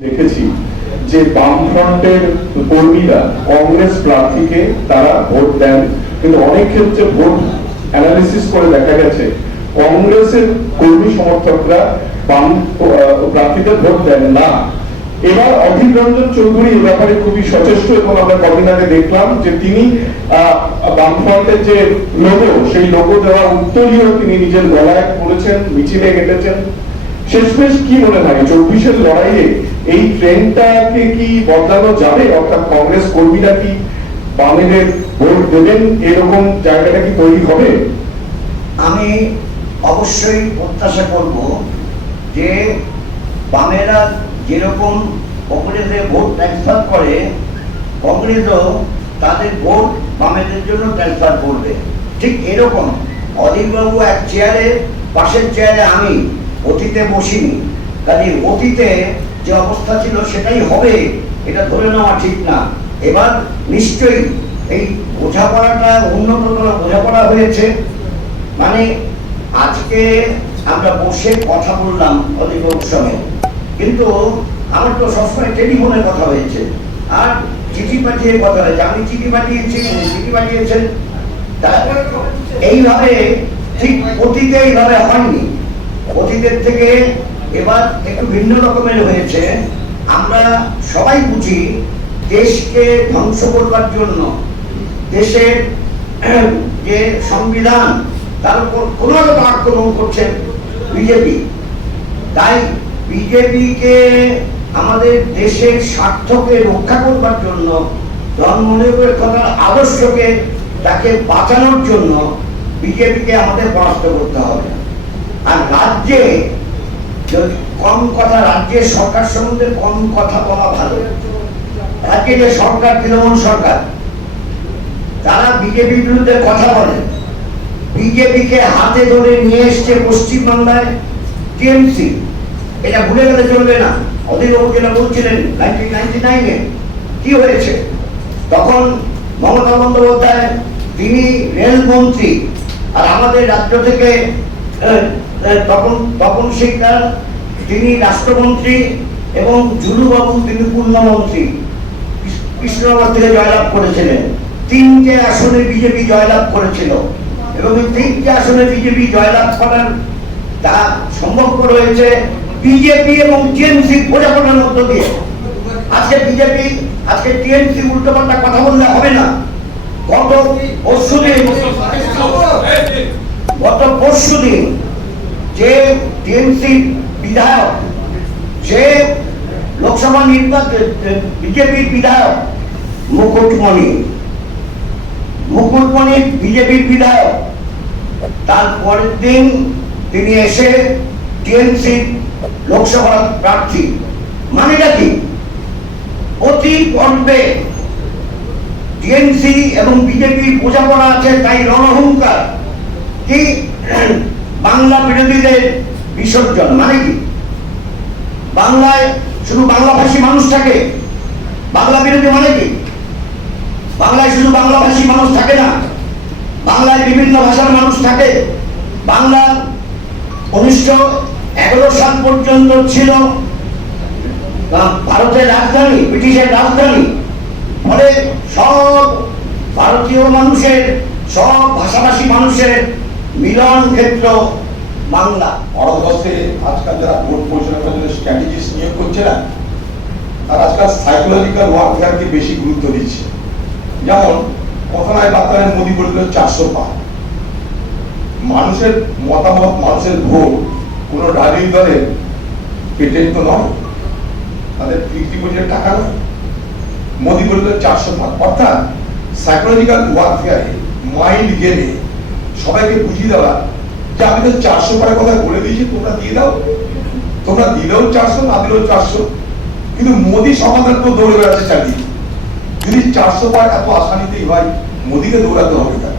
দেখেছি যে বামফ্রন্টের কর্মীরা কংগ্রেস প্রার্থীকে তারা ভোট দেন, কিন্তু অনেক ক্ষেত্রে ভোট অ্যানালিসিস করে দেখা গেছে কংগ্রেসের কর্মী সমর্থকরা বাম প্রার্থীদের ভোট দেন না। এবার অধীর রঞ্জন চৌধুরী এ ব্যাপারে খুবই সচেষ্ট এবং আমরা কদিন আগে দেখলাম যে তিনি বামফ্রন্টের যে লোগো, সেই লোগো দেওয়া উত্তরীয় তিনি নিজের গলায় পড়েছেন, মিছিলে হেঁটেছেন। শেষমেশ কি মনে হয় 24-এর লড়াইয়ে এই ট্রেন্ডটাকে কি বদলানো যাবে? অর্থাৎ কংগ্রেস কর্মীরা কি বামেদের ভোট দেবেন, এরকম জায়গাটা কি তৈরি হবে? আমি অবশ্যই প্রত্যাশা করব যে বামেরা যেরকম কংগ্রেসে ভোট ট্রান্সফার করে, কংগ্রেসও তাদের ভোট বামেদের জন্য ট্রান্সফার করবে। ঠিক এরকম অধীরবাবু এক চেয়ারে, পাশের চেয়ারে আমি, অতীতে বসিনি। কাজে অতীতে যে অবস্থা ছিল সেটাই হবে এটা ধরে নেওয়া ঠিক না। এবার নিশ্চয়ই এই বোঝাপড়াটা উন্নততর বোঝাপড়া হয়েছে। মানে আজকে আমরা বসে কথা বললাম অধীরবাবুর সঙ্গে, কিন্তু আমার তো সবসময় টেলিফোনে কথা হয়েছে আর চিঠি পাঠিয়ে কথা হয়েছে। আমি চিঠি পাঠিয়েছি, চিঠি পাঠিয়েছেন। এইভাবে ঠিক অতীতে এইভাবে হয়নি। অতীতের থেকে এবার একটু ভিন্ন রকমের হয়েছে। আমরা সবাই বুঝি দেশকে ধ্বংস করবার জন্য, দেশের যে সংবিধান তার উপর ক্রমাগত আক্রমণ করছে বিজেপি। তাই বিজেপিকে আমাদের দেশের স্বার্থকে রক্ষা করবার জন্য, ধর্মনিরপেক্ষতার আদর্শকে তাকে বাঁচানোর জন্য বিজেপিকে আমাদের পরাস্ত করতে হবে। আর রাজ্যে কম কথা, রাজ্যের সরকার সম্বন্ধে কম কথা বলা ভালো। রাজ্যে যে সরকার, তৃণমূল সরকার, তারা বিজেপির বিরুদ্ধে কথা বলে। বিজেপিকে হাতে ধরে নিয়ে এসছে পশ্চিমবাংলায় টিএমসি। এটা ভুলে গেলে চলবে না। অধীরবাবু যেটা বলছিলেন 1999-এ কি হয়েছে, তখন মমতা বন্দ্যোপাধ্যায় তিনি রেলমন্ত্রী, আর আমাদের রাজ্য থেকে তপন শিকদার তিনি রাষ্ট্রমন্ত্রী এবং জুলুবাবু তিনি পূর্ণমন্ত্রী। কৃষ্ণনগর থেকে জয়লাভ করেছিলেন। 3টে আসনে বিজেপি জয়লাভ করেছিল এবং এই 3টে আসনে বিজেপি জয়লাভ করার তা সম্ভব রয়েছে বিজেপি এবং টিএমসি বোঝাপড়ার মধ্য দিয়ে। আজকে বিজেপি, আজকে টিএমসি উল্টোপাল্টা কথা বললে হবে না। গত পরশুদিন যে টিএমসি বিধায়ক, যে লোকসভা নির্বাচন বিজেপির বিধায়ক মুকুটমণি বিজেপির বিধায়ক, তার পরের দিন তিনি এসে টিএমসি লোকসভা প্রার্থী। মানেটা কি? অতি পর্বে টিএমসি এবং বিজেপির বোঝাপড়া আছে, তাই রণহুঙ্কার কি বাংলা বিরোধীদের বিসর্জন। মানে কি? বাংলায় শুধু বাংলাভাষী মানুষ থাকে, বাংলা বিরোধী মানে কি? বাংলায় শুধু বাংলাভাষী মানুষ থাকে না, বাংলায় বিভিন্ন ভাষার মানুষ থাকে। বাংলা 1911 সাল পর্যন্ত ছিল ভারতের রাজধানী, ব্রিটিশের রাজধানী। ফলে সব ভারতীয় মানুষের, সব ভাষাভাষী মানুষের মিলন ক্ষেত্র বাংলা। ভারতবর্ষে আজকাল যারা ভোট পরিচালনা করার জন্য স্ট্র্যাটেজিস্ট নিয়োগ করছে না, তারা আজকাল সাইকোলজিক্যাল ওয়ারফেয়ারকে বেশি গুরুত্ব দিচ্ছে। যেমন কথায় বার্তায় মোদী বলল 400 পার। মানুষের মতামত, মানুষের ভোট কোনো রাজনৈতিক দলের পেটের তো নয়, তাদের ফিক্সড ডিপোজিটের টাকা নয়। মোদী বলল 400 পার। অর্থাৎ সাইকোলজিক্যাল ওয়ারফেয়ারে, মাইন্ড গেমে সবাইকে বুঝিয়ে দেওয়া যে আমি তো 400 পারের কথা বলে দিয়েছি, তোমরা দিয়ে দাও। তোমরা দিলেও 400, না দিলেও 400। কিন্তু মোদী সমাধান তো দৌড়ে বেড়াচ্ছে চালিয়ে। যদি 400 পার এত আশা নিতেই হয়, মোদীকে দৌড়াতে হবে, তার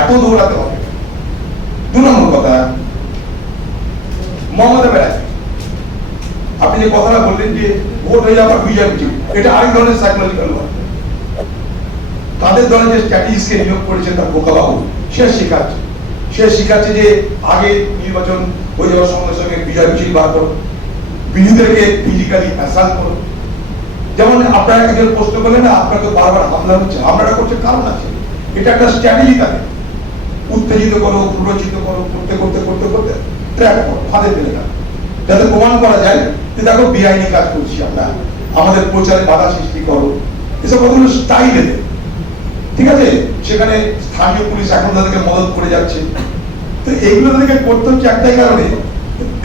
এত দৌড়াতে হবে। 2 নম্বর কথা, মমতা ব্যানার্জি, আপনি যে কথাটা বললেন যে ভোট হয়ে যাবার বিজেপি, এটা আরেক ধরনের সাইকোলজিক্যাল ওয়ার। তাদের দলে যে স্ট্র্যাটেজিস্টকে নিয়োগ করেছে তার বোকাবাবু, সে শিখাচ্ছে যে আগে নির্বাচন হয়ে যাওয়ার সঙ্গে সঙ্গে বিজয় মিছিল বার করো। বিরোধীদেরকে ফিজিক্যালি অ্যাসাল্ট করো। যেমন আপনারা একজন প্রশ্ন করলেন না, আপনাকে বারবার হামলা হচ্ছে, হামলাটা করছে কারণ আছে, এটা একটা স্ট্র্যাটেজি থাকে। উত্তেজিত করো, প্ররোচিত করো, করতে করতে করতে করতে ট্র্যাপ করো, ফাঁদে ফেলে দাও, যাতে প্রমাণ করা যায় যে দেখো বেআইনি কাজ করছি আমরা, আমাদের প্রচারে বাধা সৃষ্টি করো, এসব কতগুলো স্টাইল এলে, ঠিক আছে? সেখানে স্থানীয় পুলিশ এখন তাদেরকে মদত করে যাচ্ছে। তো এইগুলো তাদেরকে করতে হচ্ছে একটাই কারণে,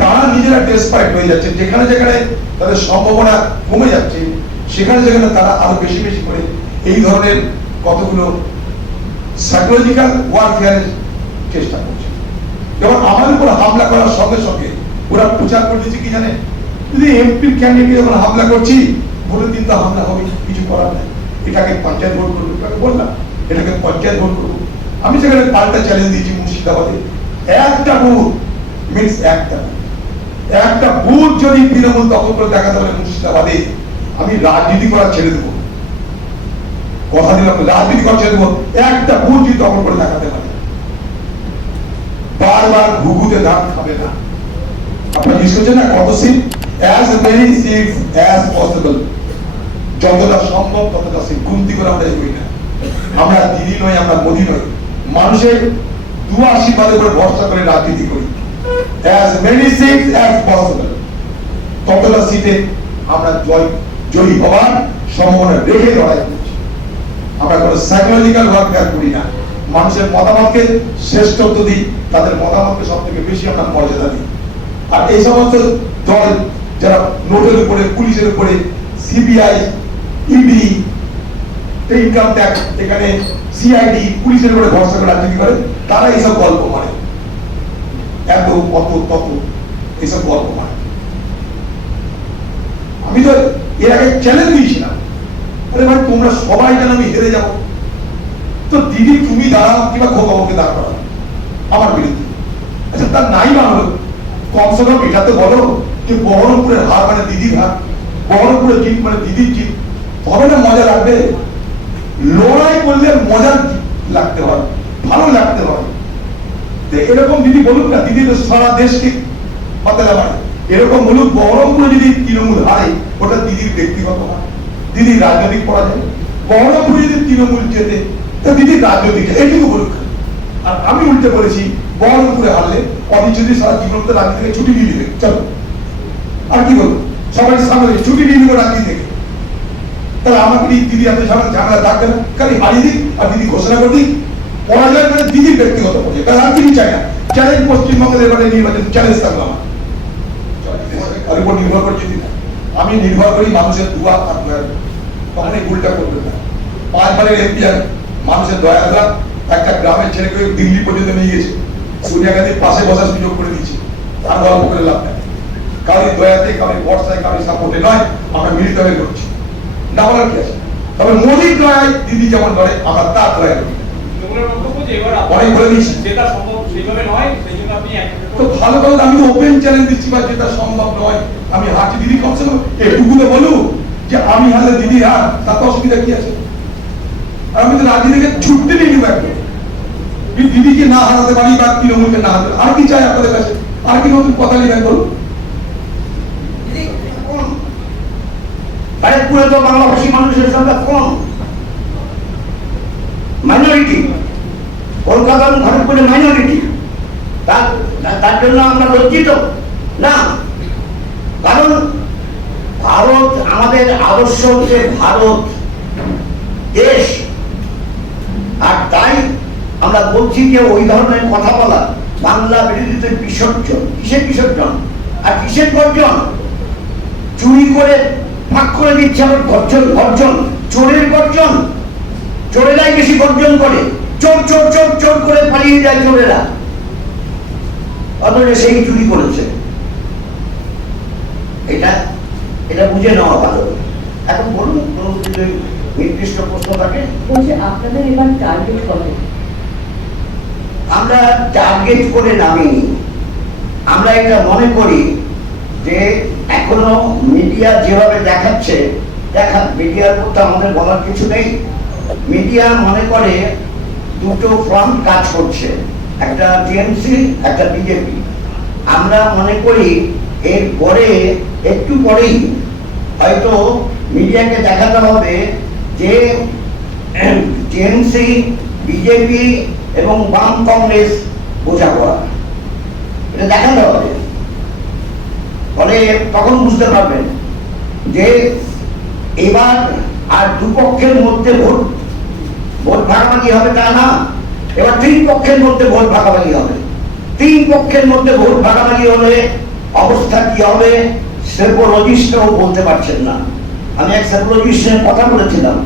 তারা নিজেরা ডেসপারেট হয়ে যাচ্ছে, যেখানে যেখানে তাদের সম্ভাবনা কমে যাচ্ছে সেখানে যেখানে তারা আরো বেশি বেশি করে এই ধরনের কতগুলো সাইকোলজিক্যাল ওয়ারফেয়ারের চেষ্টা করছে। যেমন আমাদের উপর হামলা করার সঙ্গে সঙ্গে ওরা প্রচার করে দিচ্ছে কি জানে, যদি এমপির ক্যান্ডিডেট যখন হামলা করছি, ভোটের দিন তো হামলা হবে, কিছু করার নেই, এটাকে পঞ্চায়েত ভোট করবো, এটাকে বললাম এটাকে পঞ্চায়েত ভোট করবো। আমি সেখানে পাল্টা চ্যালেঞ্জ দিয়েছি মুর্শিদাবাদে, একটা বুথ মিনস একটা বুথ যদি তৃণমূল দখল করে দেখাতে পারে মুর্শিদাবাদে, আমি রাজনীতি করা ছেড়ে দেবো, কথা দিলাম, রাজনীতি করা ছেড়ে দেবো, একটা বুথ যদি দখল করে দেখাতে পারে। বারবার ঘুঘুতে ধান খাবে না। আপনারা জিজ্ঞেস করছেন না কত seat, as many seats as possible, যতটা সম্ভব ততটা সিট, গুনতি করে আমরা এগোই না। আমরা দিদি নই, আমরা মোদি নই, মানুষের দুয়া আশীর্বাদের উপরে ভরসা করে রাজনীতি করি। as many seats as possible, ততটা সিটে আমরা জয়ী হওয়ার সম্ভাবনা রেখে লড়াই করছি। আমরা কোনো সাইকোলজিক্যাল ওয়ারফেয়ার করি না, মানুষের মতামতকে শ্রেষ্ঠত্ব দিই, তাদের মতামতকে সব থেকে বেশি আমরা মর্যাদা দিই। আর এই সমস্ত দল যারা নোটের উপরে, পুলিশের উপরে, সিবিআই, ইডি, ইনকাম ট্যাক্স, এখানে সিআইডি, পুলিশের উপরে ভরসা করে রাজনীতি করে, তারা এইসব গল্প মানে এত কত তত এইসব গল্প মানে। আমি তো এর আগে চ্যালেঞ্জ দিয়েছিলাম, আরে ভাই তোমরা সবাই যেন আমি হেরে যাবো, তো দিদি তুমি দাঁড়াও কিংবা খোকাকে দাঁড় করাও আমার বিরুদ্ধে। আচ্ছা তার নাই বানালো, কমসে কম এটা তো বলো যে বহরমপুরের হার মানে দিদির হার, বহরমপুরের জিত মানে দিদির জিত, তবে না মজা লাগবে। লড়াই করলে মজা লাগতে হয়, ভালো লাগতে হয়। এরকম দিদি বলুক না, দিদি তো সারা দেশকে পাতালা মারে, এরকম বলুক বহরমপুরে যদি তৃণমূল হারে, ওটা দিদির ব্যক্তিগত হয়, দিদির রাজনৈতিক পরাজয়। বহরমপুরে যদি তৃণমূল জেতে, তা দিদির রাজনৈতিক, এইটুকু বলুক। আর আমি উল্টে বলেছি, বহরমপুরে হারলে অদিত যদি সারা জীবন রাজনীতি থেকে ছুটি নিয়ে দিবে, চলো আর কি বলবো, সবাই সামনে ছুটি নিয়ে নিবো রাজনীতি থেকে। তাহলে আমাকে দিদি এত ঝামেলা থাকবে না, খালি হারিয়ে দিক আর দিদি ঘোষণা করে দিক, পরাজয় মানে দিদির ব্যক্তিগত পর্যায়ে, তাহলে আর কিছু চাই না। চ্যালেঞ্জ পশ্চিমবঙ্গের এবারে নির্বাচন চ্যালেঞ্জ থাকলো আমার, তার উপর নির্ভর করে যদি না, আমি নির্ভর করি মানুষের দুয়া, আপনার কখনই ভুলটা করবেন না। 5 বারের এমপি মানুষের দয়া দ্বারা একটা গ্রামের ছেলেকে দিল্লি পর্যন্ত নিয়ে গেছে, সোনিয়া গান্ধীর পাশে বসার সুযোগ করে দিয়েছে, আর গল্প করে লাভ নেই। কারোর দয়াতে, কারোর ভরসায়, কারোর সাপোর্টে নয়, আমরা মিলিত হয়ে করছি, না বলার কি আছে। তবে মোদির দয়ায় দিদি যেমন করে, আমরা তার দয়া করি। অনেক বলে দিচ্ছি তো ভালো কথা, আমি তো ওপেন চ্যালেঞ্জ দিচ্ছি, বা যেটা সম্ভব নয় আমি হারছি। দিদি কমসে কম এটুকু তো বলুক যে আমি হারলে দিদি হার, তাতে অসুবিধা কি আছে। আর আমি তো রাজনীতিকে ছুটতে নিয়ে নিব একদম, দিদিকে না হারাতে পারি বা তৃণমূলকে না হারাতে, আর কি চাই আপনাদের কাছে, আর কি নতুন কথা নেবেন বলুন। ব্যারাকপুরে তো বাংলাভাষী মানুষের সংখ্যা কম, মাইনরিটি। কলকাতা ভারতপুরে মাইনরিটি, তার জন্য আমরা লজ্জিত না। কারণ ভারত আমাদের আদর্শ হচ্ছে ভারত দেশ, আর তাই আমরা বলছি যে ওই ধরনের কথা বলা বাংলা বিরোধীদের বিসর্জন। কিসের বিসর্জন আর কিসের গর্জন? চুরি করে ভাগ করে দিচ্ছে আবার গর্জন, গর্জন চোরের গর্জন। চোরেরাই বেশি গর্জন করে, চোর চোর চোর চোর করে পালিয়ে যায় চোরেরা, অথচ সেই চুরি করেছে। এটা এটা বুঝে নেওয়া ভালো। এখন বলুন কোনো যদি নির্দিষ্ট প্রশ্ন থাকে। বলছে আপনাদের এবার টার্গেট কত? আমরা টার্গেট করে নামিনি, আমরা এটা মনে করি যে এখনো মিডিয়া যেভাবে দেখাচ্ছে, মিডিয়ার মধ্যে আমাদের বলার কিছু নেই। মিডিয়া মনে করে দুটো ফ্রন্ট কাজ করছে, একটা টিএমসি, একটা বিজেপি। আমরা মনে করি এর পরে একটু পরেই হয়তো মিডিয়াকে দেখাতে হবে যে টিএমসি, বিজেপি এবং বাম কংগ্রেস বোঝাপড়া, এটা দেখাতে হবে। ফলে তখন বুঝতে পারবেন যে এবার আর দুপক্ষের মধ্যে ভোট ভাগাভাগি হবে তা না, এবার তিন পক্ষের মধ্যে ভোট ভাগাভাগি হবে। তিন পক্ষের মধ্যে ভোট ভাগাভাগি হলে অবস্থা কি হবে সেপোলজিস্টও বলতে পারছেন না। আমি এক সেপোলজিস্টের কথা বলেছিলাম,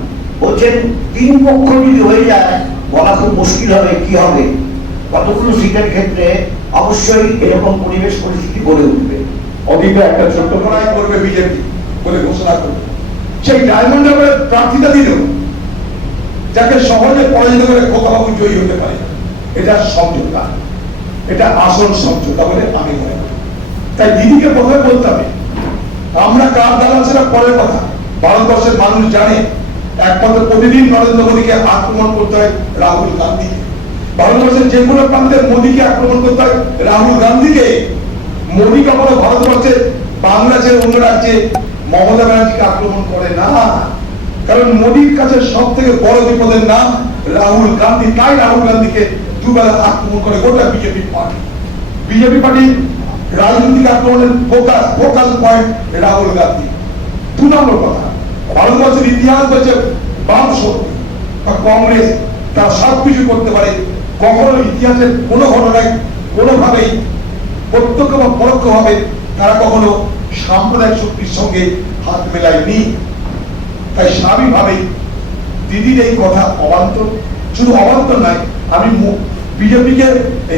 বলছেন তিন পক্ষ যদি হয়ে যায় বলা খুব মুশকিল হবে, কি হবে, কতগুলো সিটের ক্ষেত্রে অবশ্যই এরকম পরিবেশ পরিস্থিতি গড়ে উঠবে। অতীতে একটা ছোট্ট লড়াই করবে বিজেপি বলে ঘোষণা করবে, সেই ডায়মন্ড হারবারের প্রার্থীটা দিল যাকে সহজে পরাজিত করে খোকাবাবু জয়ী হতে পারে। এটা সমঝোতা, এটা আসল সমঝোতা বলে আমি মনে করি। তাই দিদিকে প্রথমে বলতে হবে আমরা কার দালাল সেটা পরের কথা। ভারতবর্ষের মানুষ জানে একমাত্র প্রতিদিন নরেন্দ্র মোদীকে আক্রমণ করতে হয় রাহুল গান্ধীকে। ভারতবর্ষের যে কোনো প্রান্তে মোদীকে আক্রমণ করতে হয় রাহুল গান্ধীকে। মোদী কখনো ভারতবর্ষের বাংলাদেশের অন্য রাজ্যে মমতা ব্যানার্জিকে আক্রমণ করে না, কারণ মোদীর কাছে সব থেকে বড় বিপদের নাম রাহুল গান্ধী। তাই রাহুল গান্ধীকে দুবেলা আক্রমণ করে গোটা বিজেপি পার্টি। বিজেপি পার্টি রাজনৈতিক আক্রমণের ফোকাস পয়েন্ট রাহুল গান্ধী। দু নম্বর কথা, ভারতবর্ষের ইতিহাস হচ্ছে বাম শক্তি বা কংগ্রেস তারা সবকিছু করতে পারে। কখনো ইতিহাসের কোনো ঘটনায় কোনোভাবেই প্রত্যক্ষ বা পরোক্ষ ভাবে তারা কখনো সাম্প্রদায়িক শক্তির সঙ্গে হাত মেলায়নি। তাই স্বাভাবিকভাবেই দিদির এই কথা অবান্তর, শুধু অবান্তর নয়, আমি বিজেপিকে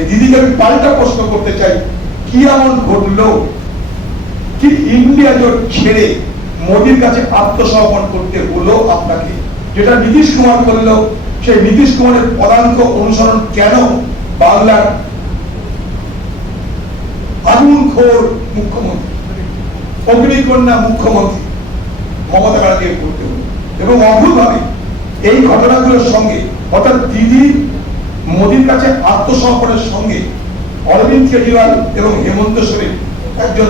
দিদিকে আমি পাল্টা প্রশ্ন করতে চাই, কি এমন ঘটলো কি ইন্ডিয়া জোট ছেড়ে মোদীর কাছে আত্মসমর্পণ করতে হলো আপনাকে? যেটা নীতিশ কুমার করলো, সেই নীতিশ কুমারের পদাঙ্ক অনুসরণ কেন বাংলার আগুনখোর মুখ্যমন্ত্রী, অগ্নিকন্যা মুখ্যমন্ত্রী মমতা ব্যানার্জিকে করতে হলো? এবং অদ্ভুতভাবে এই ঘটনাগুলোর সঙ্গে অর্থাৎ দিদি মোদীর কাছে আত্মসমর্পণের সঙ্গে অরবিন্দ কেজরিওয়াল এবং হেমন্ত সোরেন, একজন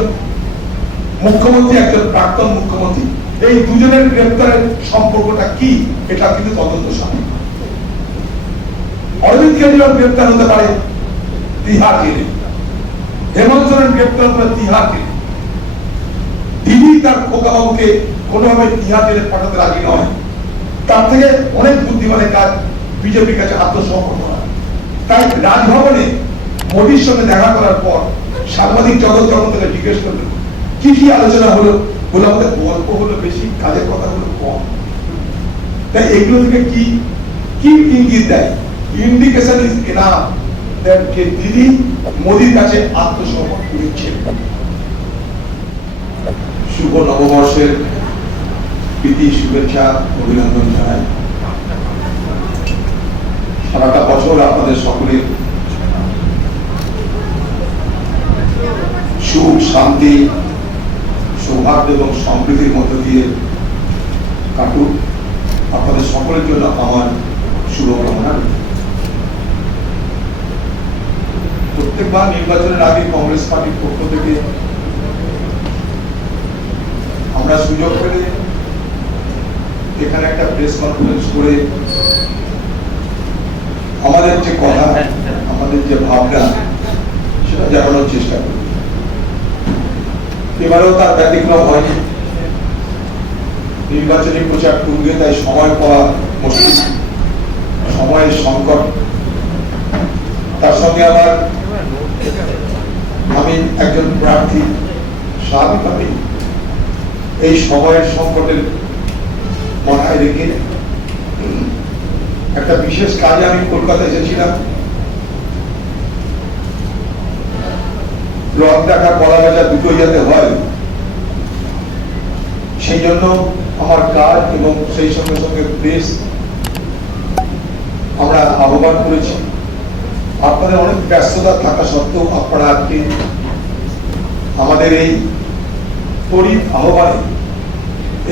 মুখ্যমন্ত্রী একজন প্রাক্তন মুখ্যমন্ত্রী, এই দুজনের গ্রেপ্তারের সম্পর্কটা কি, এটা কিন্তু তদন্ত সামনে। অরবিন্দ কেজরিওয়াল গ্রেপ্তার হতে পারে তিহার জেলে, হেমন্ত সোরেন গ্রেপ্তার হতে পারে তিহার জেলে। দিদি তার খোকাবাবুকে কোনোভাবে তিহার জেলে পাঠাতে রাজি নয়। তার থেকে অনেক বুদ্ধিমানের কাজ বিজেপির কাছে আত্মসমর্পণ করা। তাই রাজভবনে মোদীর সঙ্গে দেখা করার পর সাংবাদিক জগৎ যখন থেকে জিজ্ঞেস করলো কি কি আলোচনা হলো, বলে আমাদের গল্প হলো বেশি, কাজের কথা হলো কম। তাই এগুলো থেকে কি কি ইঙ্গিত দেয়? ইন্ডিকেশন ইজ এনাফ দ্যাট যে দিদি মোদীর কাছে আত্মসমর্পণ করেছেন। শুভ নববর্ষের প্রীতি শুভেচ্ছা অভিনন্দন জানাই। সারাটা বছর আপনাদের সকলের সুখ শান্তি সৌভাগ্য এবং সমৃদ্ধির মধ্য দিয়ে কাটুক। আপনাদের সকলের জন্য আমার শুভকামনা। প্রত্যেকবার নির্বাচনের আগে কংগ্রেস পার্টির পক্ষ থেকে আমরা সুযোগ পেলে এখানে একটা প্রেস কনফারেন্স করে আমাদের যে কথা, আমাদের যে ভাবনা, সেটা জানানোর চেষ্টা করি। এবারেও তার ব্যতিক্রম হয়নি। নির্বাচনী প্রচার তুলবে, তাই সময় পাওয়া মুশকিল, সময়ের সংকট। তার সঙ্গে আবার আমি একজন প্রার্থী, স্বাভাবিকভাবে এই সময়ের সংকটের মাথায় রেখে একটা বিশেষ কাজে আমি কলকাতা এসেছিলাম। রথ দেখা, কলা বেচা দুটো যাতে হয়, সেই জন্য আমার কাজ এবং সেই সঙ্গে সঙ্গে প্রেস আমরা আহ্বান করেছি। আপনাদের অনেক ব্যস্ততা থাকা সত্ত্বেও আপনারা আজকে আমাদের এই তড়িৎ আহ্বানে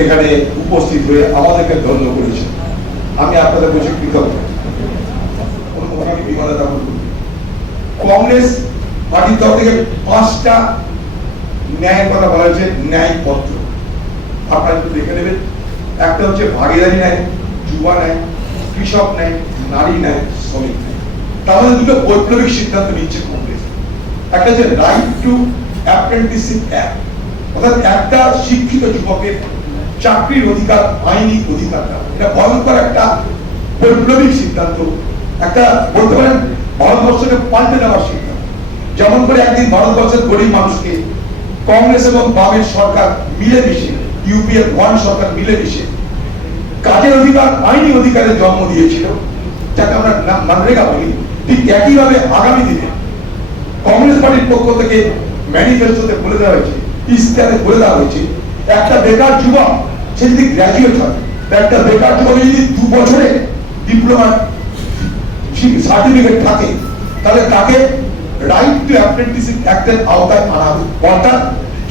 এখানে উপস্থিত হয়ে আমাদেরকে ধন্য করেছেন। আমি আপনাদের বসে কৃতজ্ঞ। কংগ্রেস পার্টির তরফ থেকে 5টা ন্যায়ের কথা বলা হয়েছে, ন্যায় পত্র আপনারা একটু দেখে নেবেন। একটা হচ্ছে ভাগিদারি ন্যায়, যুবা ন্যায়, কৃষক ন্যায়, নারী ন্যায়, শ্রমিক ন্যায়। তাহলে দুটো বৈপ্লবিক সিদ্ধান্ত নিচ্ছে কংগ্রেস। একটা হচ্ছে রাইট টু অ্যাপ্রেন্টিসশিপ অ্যাক্ট, অর্থাৎ একটা শিক্ষিত যুবকের চাকরির অধিকার, আইনি অধিকার দেওয়া। এটা ভয়ঙ্কর একটা বৈপ্লবিক সিদ্ধান্ত, একটা বলতে পারেন ভারতবর্ষকে পাল্টে দেওয়ার সিদ্ধান্ত। যেমন করে একদিন ভারতবর্ষের গরিব মানুষকে কংগ্রেস এবং বামের সরকার মিলেমিশে, ইউপিএ ওয়ান সরকার মিলেমিশে কাজের অধিকার, আইনি অধিকারের জন্ম দিয়েছিল, যাকে আমরা মানরেগা বলি, ঠিক একইভাবে আগামী দিনে কংগ্রেস পার্টির পক্ষ থেকে ম্যানিফেস্টোতে বলে দেওয়া হয়েছে, ইস্তাহারে বলে দেওয়া হয়েছে, একটা বেকার যুবক সে যদি গ্র্যাজুয়েট হয়, একটা বেকার যুবক যদি 2 বছরে ডিপ্লোমা সার্টিফিকেট থাকে, তাহলে তাকে রাইট টু অ্যাপ্রেন্টিসশিপ অ্যাক্টের আওতায় আনা হবে। অর্থাৎ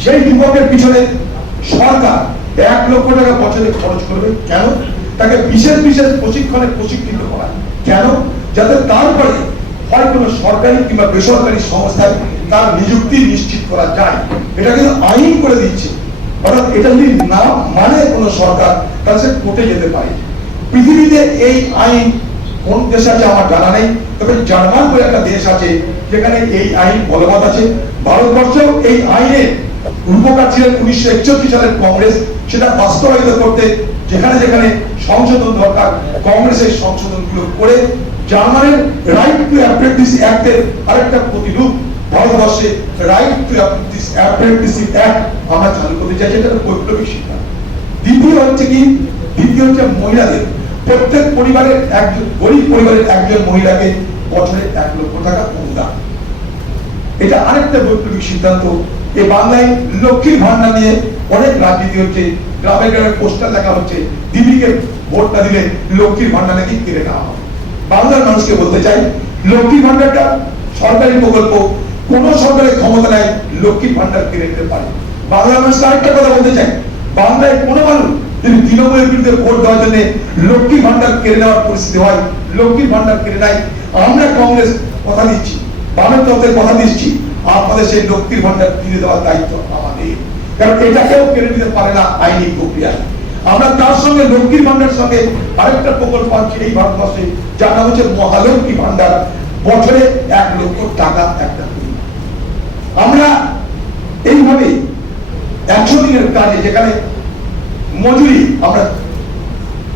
সেই যুবকের পিছনে সরকার 1 লক্ষ টাকা বছরে খরচ করবে। কেন? তাকে বিশেষ বিশেষ প্রশিক্ষণে প্রশিক্ষিত করা। কেন? যাতে তারপরে হয় কোনো সরকারি কিংবা বেসরকারি সংস্থায় তার নিযুক্তি নিশ্চিত করা যায়। এটা কিন্তু আইন করে দিচ্ছে। অর্থাৎ এটা যদি না মানে কোনো সরকার, তাহলে সে কোর্টে যেতে পারে। পৃথিবীতে এই আইন কোন দেশ আছে আমার জানা নেই, তবে জার্মান বলে একটা দেশ আছে যেখানে এই আইন বলবৎ আছে। ভারতবর্ষেও এই আইনের রূপকার ছিলেন 1961 সালের কংগ্রেস। সেটা বাস্তবায়িত করতে যেখানে যেখানে সংশোধন দরকার, কংগ্রেসের সংশোধনগুলো করে জার্মানের রাইট টু অ্যাপ্রেন্টিস অ্যাক্টের আরেকটা প্রতিরূপ ভারতবর্ষে রাইট টু অ্যাপ্রেন্টিসশিপ অ্যাক্ট আমরা চালু করতে চাইছি। এটা বৈপ্লবিক সিদ্ধান্ত। দ্বিতীয় হচ্ছে মহিলাদের, প্রত্যেক পরিবারের একজন, গরিব পরিবারের একজন মহিলাকে বছরে 1 লক্ষ টাকা অনুদান। এটা আরেকটা বৈপ্লবিক সিদ্ধান্ত। এই বাংলায় লক্ষ্মীর ভান্ডার নিয়ে অনেক রাজনীতি হচ্ছে, গ্রামে গ্রামে পোস্টার লেখা হচ্ছে, দিদিকে ভোট না দিলে লক্ষ্মীর ভান্ডার নাকি কেড়ে নেওয়া হবে। বাংলার মানুষকে বলতে চাই, লক্ষ্মীর ভান্ডারটা সরকারি প্রকল্প, কোন সরকারের ক্ষমতা নাই লক্ষ্মীর ভান্ডার কেড়ে নিতে পারে। বাংলার মানুষকে আরেকটা কথা বলতে চাই, বাংলায় কোনো মানুষ যদি তৃণমূলের বিরুদ্ধে ভোট দেওয়ার জন্য লক্ষ্মীর ভান্ডার কেড়ে নেওয়ার পরিস্থিতি হয়, লক্ষ্মীর ভান্ডার কেড়ে নেয়, আমরা কংগ্রেস কথা দিচ্ছি, বামের তরফে কথা দিচ্ছি, আপনাদের সেই লক্ষ্মীর ভান্ডার ফিরে দেওয়ার দায়িত্ব আমাদের। কারণ এটাকেও কেড়ে নিতে পারে না আইনি প্রক্রিয়া। আমরা তার সঙ্গে লক্ষ্মীর ভান্ডার সঙ্গে আরেকটা প্রকল্প আছে এই ভারতবর্ষে, যার নাম হচ্ছে মহালক্ষ্মী ভান্ডার। বছরে 1 লক্ষ টাকা একটা। আমরা এইভাবে 100 দিনের কাজে যেখানে মজুরি আমরা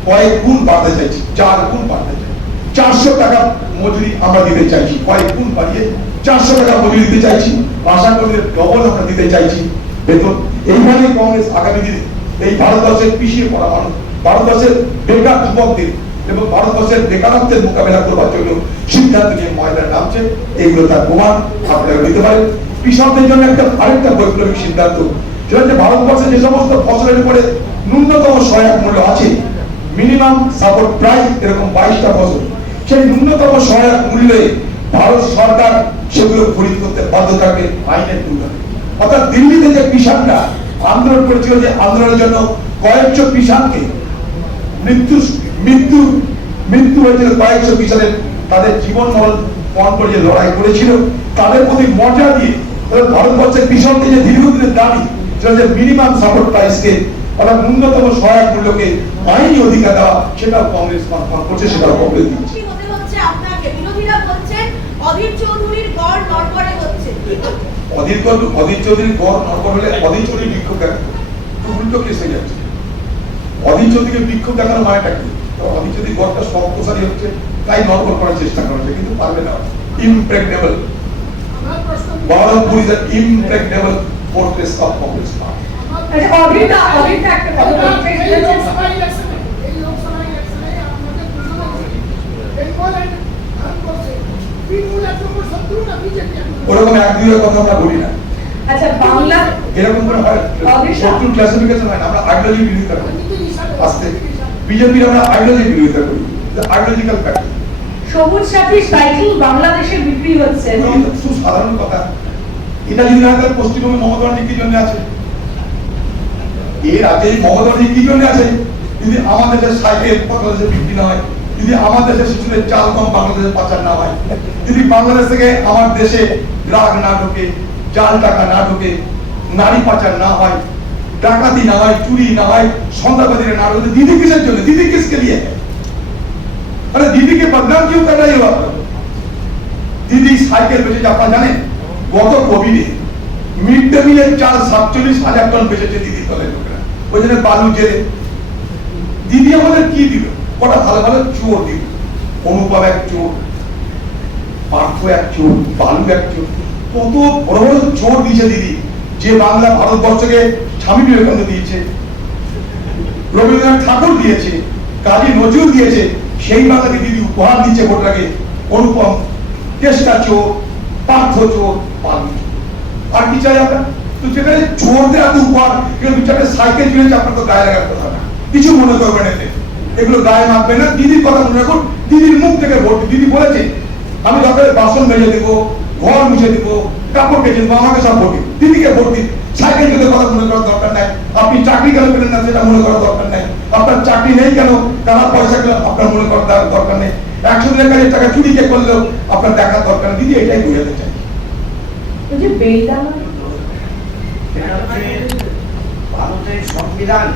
কয়েক গুণ বাড়তে চাইছি, 4 গুণ বাড়তে চাই, 400 টাকা মজুরি আমরা দিতে চাইছি, কয়েক গুণ বাড়িয়ে 400 টাকা মজুরি দিতে চাইছি, আশা কর্মীদের ডবল আমরা দিতে চাইছি বেতন। এইভাবে কংগ্রেস আগামী দিনে এই ভারতবর্ষের পিছিয়ে পড়া মানুষ, ভারতবর্ষের বেকার যুবকদের এবং ভারতবর্ষের বেকারত্বের মোকাবেলা করবার জন্য সিদ্ধান্ত নিয়ে ময়দানে নামছে। এইগুলো তার প্রমাণ আপনারা নিতে পারেন। কৃষকদের জন্য আরেকটা বৈপ্লবিক সিদ্ধান্ত, সেটা হচ্ছে ভারতবর্ষে যে সমস্ত ফসলের উপরে ন্যূনতম সহায়ক মূল্য আছে, মিনিমাম সাপোর্ট প্রাইস, এরকম 22টা ফসল, সেই ন্যূনতম সহায়ক মূল্যে ভারত সরকার সেগুলো খরিদ করতে বাধ্য থাকবে আইনের তুলনায়। অর্থাৎ দিল্লিতে যে কৃষকরা আন্দোলন করেছিল, যে আন্দোলনের জন্য কয়েকশো কৃষককে মৃত্যু হয়েছিল, কয়েকশো কৃষকের তাদের জীবন মরণ পণ করে যে লড়াই করেছিল, তাদের প্রতি মর্যাদা দিয়ে ভারতবর্ষের কৃষকদের যে দীর্ঘদিনের দাবি, সেটা যে মিনিমাম সাপোর্ট প্রাইসকে, অর্থাৎ ন্যূনতম সহায়ক মূল্যকে আইনি অধিকার দেওয়া, সেটাও কংগ্রেস করছে, সেটাও কংগ্রেস দিচ্ছে। বিরোধীরা বলছেন অধীর চৌধুরীর গড় নড়বড়ে হচ্ছে। অধীর চৌধুরীর গড় নড়বড় হলে অধীর চৌধুরী বিক্ষোভ দেখানো উল্টো কেস হয়ে যাচ্ছে। অধীর চৌধুরীকে বিক্ষোভ দেখানো মানেটা কি? অধীর চৌধুরী গড়টা শক্তিশালী হচ্ছে, তাই নড়বড় করার চেষ্টা করা হচ্ছে, কিন্তু পারবে না। Impregnable, Baharampur is an impregnable fortress of Congress party. ওরকম 1-2 কথা আমরা বলি না। আচ্ছা, বাংলা এরকম করে হয় শত্রু ক্লাসিফিকেশন হয় না। আমরা আইডিওলজি বিরোধিতা করি, আস্তে বিজেপির আমরা আইডিওলজি বিরোধিতা করি, আইডিওলজিক্যাল ফ্যাক্টর। সবুজ সাথী সাইকেল বাংলাদেশে বিক্রি হচ্ছে, খুব সাধারণ কথা। এটা যদি না হয় পশ্চিমবঙ্গে মমতা ব্যানার্জি কি জন্য আছে? এর আগে মমতা ব্যানার্জি কি জন্য আছে? যদি আমাদের দেশের সাইকেল বাংলাদেশে বিক্রি না হয়, যদি আমাদের দেশের শিশুদের চাল কম বাংলাদেশে পাচার না হয়, যদি বাংলাদেশ থেকে আমার দেশে ড্রাগ না ঢোকে, জাল টাকা না ঢোকে, নারী পাচার না হয়, ডাকাতি না হয়, চুরি না হয়, সন্ত্রাসবাদীরা না হয়। दीदी किसके জন্য? दीदी किसके लिए है? अरे दीदी के बदनाम क्यों कर रहे हो आप? दीदी साइकिल बेचे আপনারা জানেন গত কোভিডে মিড ডে মিলের চাল 47,000 টন বেচেছে দিদির দলের লোকেরা। ওই জন্য বালু জেলে দিদি আমাদের কি দিল? কটা ভালো ভালো চোর দিল। অনুপম এক চোর, পার্থ এক চোর, বালু এক চোর, কত বড় বড় চোর দিয়েছে দিদি। যে বাংলা ভারতবর্ষকে স্বামী বিবেকানন্দ দিয়েছে, রবীন্দ্রনাথ ঠাকুর দিয়েছে, কাজী নজরুল দিয়েছে, সেই বাংলাকে দিদি উপহার দিচ্ছে ভোটারকে। অনুপম কেষ্টা চোর, পার্থ চোর, বালু চোর। আর কি চাই আমরা? তো যেখানে চোরদের এত উপহার, এগুলো বিচারে সাইকেল চুরেছে, আপনার তো গায়ে লাগার কথা না, কিছু মনে করবেন এতে, এগুলো গায়ে মাখবে না। দিদির কথা মনে রাখুন, দিদির মুখ থেকে ভোট। দিদি বলেছে আমি দরকারে বাসন মেজে দেবো, ঘর মুছে দেবো, কাপড় কেচে দেবো, আমাকে সব ভোট দিন, দিদিকে ভোট দিন। সাইকেল চুরের কথা মনে করার দরকার নাই। আপনি চাকরি কেন পেলেন না সেটা মনে করার দরকার নাই। আপনার চাকরি নেই কেন, কারা পয়সা কেন আপনার মনে করার দরকার নেই। 100 দিনের কাজের টাকা চুরি কে করলেও আপনার দেখার দরকার নেই। দিদি এটাই বোঝাতে চাই। ওই যে বেলডাঙা এটা হচ্ছে ভারতের সংবিধান।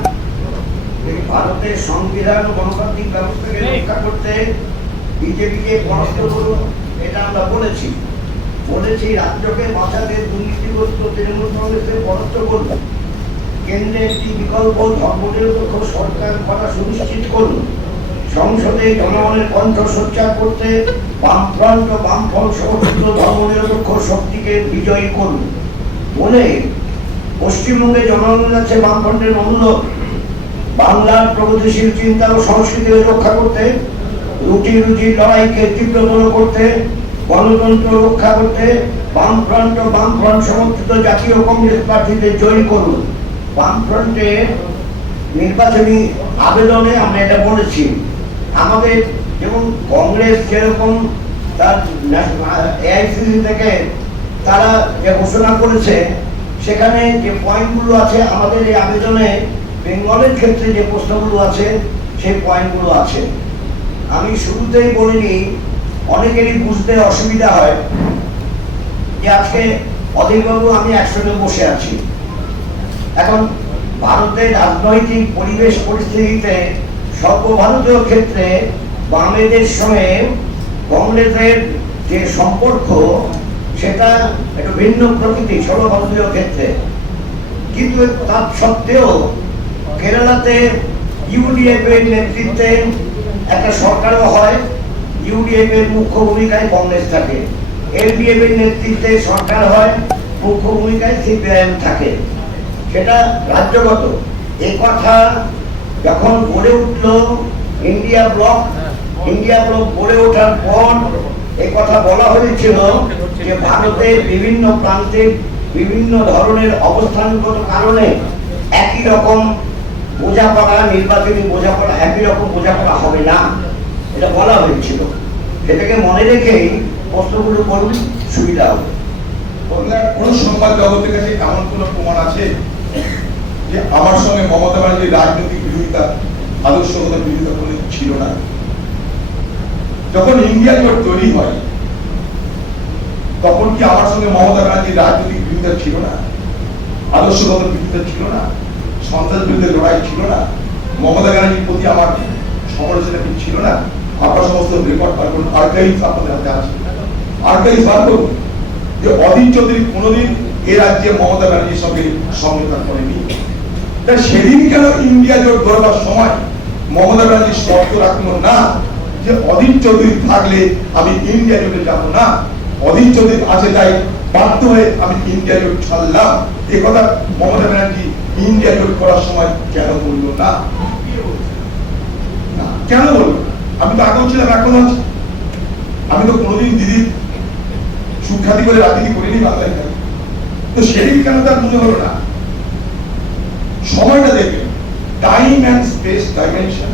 এই ভারতের সংবিধান ও গণতান্ত্রিক ব্যবস্থাকে রক্ষা করতে বিজেপিকে পরাস্ত করুন, এটা আমরা বলেছি। রাজ্যকে বাঁচাতে দুর্নীতিগ্রস্ত তৃণমূল কংগ্রেসকে পরাস্ত করুন। কেন্দ্রে একটি বিকল্প ধর্মনিরপেক্ষ সরকার করা সুনিশ্চিত করুন। সংসদে জনগণের কণ্ঠ সোচ্চার করতে বামফ্রন্ট ও বামফ্রন্ট সমর্থিত ধর্মনিরপেক্ষ শক্তিকে বিজয়ী করুন বলে পশ্চিমবঙ্গে জনগণের কাছে বামফ্রন্টের অনুরোধ। বাংলার প্রগতিশীল চিন্তা ও সংস্কৃতিকে রক্ষা করতে, রুটি রুজির লড়াইকে তীব্রতর করতে, গণতন্ত্র রক্ষা করতে বামফ্রন্ট ও বামফ্রন্ট সমর্থিত জাতীয় কংগ্রেস প্রার্থীদের জয়ী করুন। বামফ্রন্টের নির্বাচনী আবেদনে আমরা এটা বলেছি। আমাদের যেমন কংগ্রেস যেরকম তার এআইসিসি থেকে তারা যে ঘোষণা করেছে, সেখানে যে পয়েন্টগুলো আছে আমাদের এই আবেদনে বেঙ্গলের ক্ষেত্রে যে প্রশ্নগুলো আছে সেই পয়েন্টগুলো আছে। আমি শুরুতেই বলিনি, অনেকেরই বুঝতে অসুবিধা হয় যে আজকে অধীরবাবু আমি একসঙ্গে বসে আছি। এখন ভারতের রাজনৈতিক পরিবেশ পরিস্থিতিতে সর্বভারতীয় ক্ষেত্রে বামেদের সঙ্গে কংগ্রেসের যে সম্পর্ক সেটা একটু ভিন্ন প্রকৃতি সর্বভারতীয় ক্ষেত্রে। কিন্তু তার সত্ত্বেও কেরালাতে ইউডিএফ এর নেতৃত্বে একটা সরকারও হয়, ইউডিএফ এর মুখ্য ভূমিকায় কংগ্রেস থাকে। এলডিএফ এর নেতৃত্বে সরকার হয়, মুখ্য ভূমিকায় সিপিআইএম থাকে। সেটা রাজ্যগত। এই কথা যখন গড়ে উঠল ইন্ডিয়া ব্লক গড়ে ওঠার পর এই কথা বলা হয়েছিল যে ভারতের বিভিন্ন প্রান্তে বিভিন্ন ধরনের অবস্থানগত কারণে একই রকম বোঝাপড়া, নির্বাচনী বোঝাপড়া একই রকম বোঝাপড়া হবে না, এটা বলা হয়েছিল। সেটাকে মনে রেখেই প্রশ্নগুলো করুন, সুবিধা হবে। কোন সংবাদ জগতের কাছে এমন কোন প্রমাণ আছে যে আমার সঙ্গে মমতা ব্যানার্জির রাজনৈতিক বিরোধিতা, আদর্শগত বিরোধিতা কোনো ছিল না? যখন ইন্ডিয়া জোট তৈরি হয় তখন কি আমার সঙ্গে মমতা ব্যানার্জির রাজনৈতিক বিরোধিতা ছিল না? আদর্শগত বিরোধিতা ছিল না? সন্ত্রাস বিরুদ্ধে লড়াই ছিল না? মমতা ব্যানার্জির প্রতি আমার সমালোচনা কি ছিল না? আপনার সমস্ত রেকর্ড বার করুন, আর্কাইভস আপনাদের হাতে আছে, আর্কাইভস বার করুন যে অধীর চৌধুরী কোনোদিন এ রাজ্যে মমতা ব্যানার্জির সঙ্গে সমঝোতা করেনি। তাই সেদিন কেন ইন্ডিয়া জোট গড়বার সময় মমতা ব্যানার্জি শর্ত রাখলো না যে অধীর চৌধুরী থাকলে আমি ইন্ডিয়া জোটে যাব না, অধীর চৌধুরী আছে তাই বাধ্য হয়ে আমি ইন্ডিয়া জোট ছাড়লাম? এ কথা মমতা ব্যানার্জি ইন্ডিয়া জোট করার সময় কেন বললো না? কেন বললো? আমি তো আগেও ছিলাম, এখনো আছি। আমি তো কোনোদিন দিদির সুখ্যাতি করে রাজনীতি করিনি বাংলায়, তো সেদিন কেন তার মনে হলো না? সময়টা দেখবেন, time and space dimension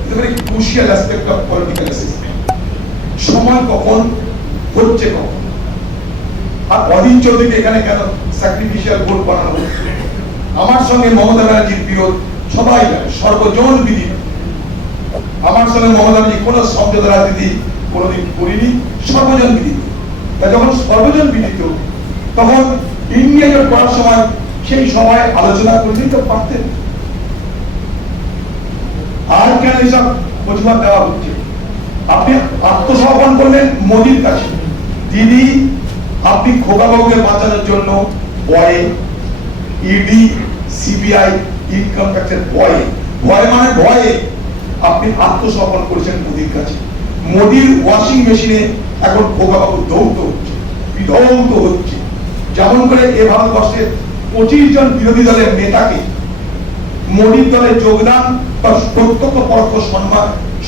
is very crucial aspect of political assessment. সময় কখন হচ্ছে, কখন। আর অধীর চৌধুরীকে এখানে কেন স্যাক্রিফিশিয়াল ভোট বানানো হচ্ছে? আমার সঙ্গে মমতা ব্যানার্জির বিরোধ সবাই জানে, সর্বজন বিদিত। আমার সঙ্গে মমতা ব্যানার্জি কোনো সমঝোতা রাজনীতি কোনোদিন করিনি, সর্বজন বিদিত। যখন সর্বজন বিদিত তখন ইন্ডিয়া জোট করার সময় সেই সময় আলোচনা করলেই তো পারতেন। আর কেন এসব অজুহাত দেওয়া হচ্ছে? আপনি আত্মসমর্পণ করলেন মোদির কাছে। দিদি, আপনি খোকাবাবুকে বাঁচানোর জন্য ভয়ে, ইডি, সিবিআই, ইনকাম ট্যাক্সের ভয়ে, ভয় মানে ভয়ে আপনি আত্মসমর্পণ করেছেন মোদির কাছে। মোদির ওয়াশিং মেশিনে এখন খোকাবাবু দৌত হচ্ছে, বিধৌত হচ্ছে। যেমন করে এ ভারতবর্ষের 25 জন বিরোধী দলের নেতাকে মোদির দলে যোগদান বা প্রত্যক্ষ পরোক্ষ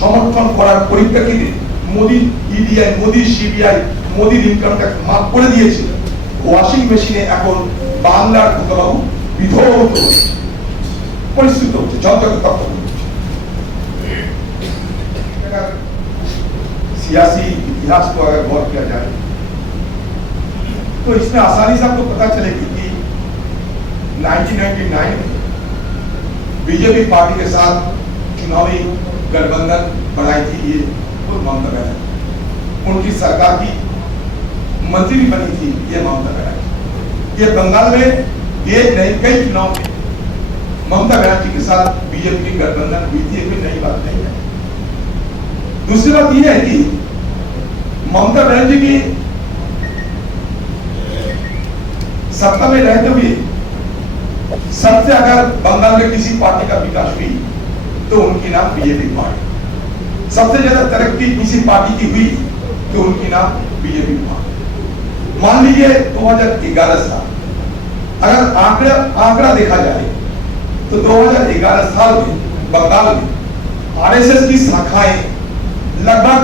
সমর্থন করার পরিপ্রেক্ষিতে মোদির ইডিআই, মোদির সিবিআই, মোদির ইনকাম ট্যাক্স মাফ করে দিয়েছিল। ওয়াশিং মেশিনে এখন বাংলার খোকাবাবু বিধৌত হচ্ছে, পরিস্থিত হচ্ছে, যন্ত্রকে তত্ত্ব হচ্ছে। सियासी इतिहास को अगर गौर किया जाए तो इसमें आसानी से आपको पता चलेगी कि 1999 में बीजेपी पार्टी के साथ चुनावी गठबंधन बनाई थी ये खुद ममता बनर्जी, उनकी सरकार की मंत्री भी बनी थी ये ममता बनर्जी। ये बंगाल में एक नहीं कई चुनाव में ममता बनर्जी के साथ बीजेपी की गठबंधन हुई थी, कोई नई बात नहीं है। दूसरी बात यह है कि ममता बनर्जी की सत्ता में रहते हुए सबसे अगर बंगाल में किसी पार्टी का विकास हुई तो उनकी नाम बीजेपी पार्टी, सबसे ज्यादा तरक्की किसी पार्टी की हुई तो उनकी नाम बीजेपी पार्टी। मान लीजिए 2011 साल अगर आंकड़ा देखा जाए तो 2011 साल में बंगाल में आरएसएस की शाखाएं लगभग